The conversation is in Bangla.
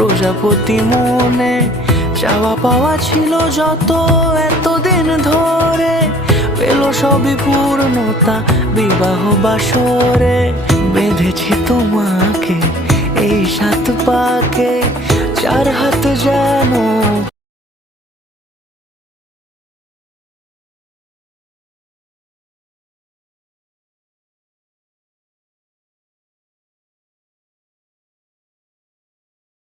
প্রজাপতি মনে চাওয়া পাওয়া ছিল যত এতদিন ধরে, পেল সবই পূর্ণতা বিবাহ বাসরে। বেঁধেছি তোমাকে এই 7 পাকে, 4 হাত যেন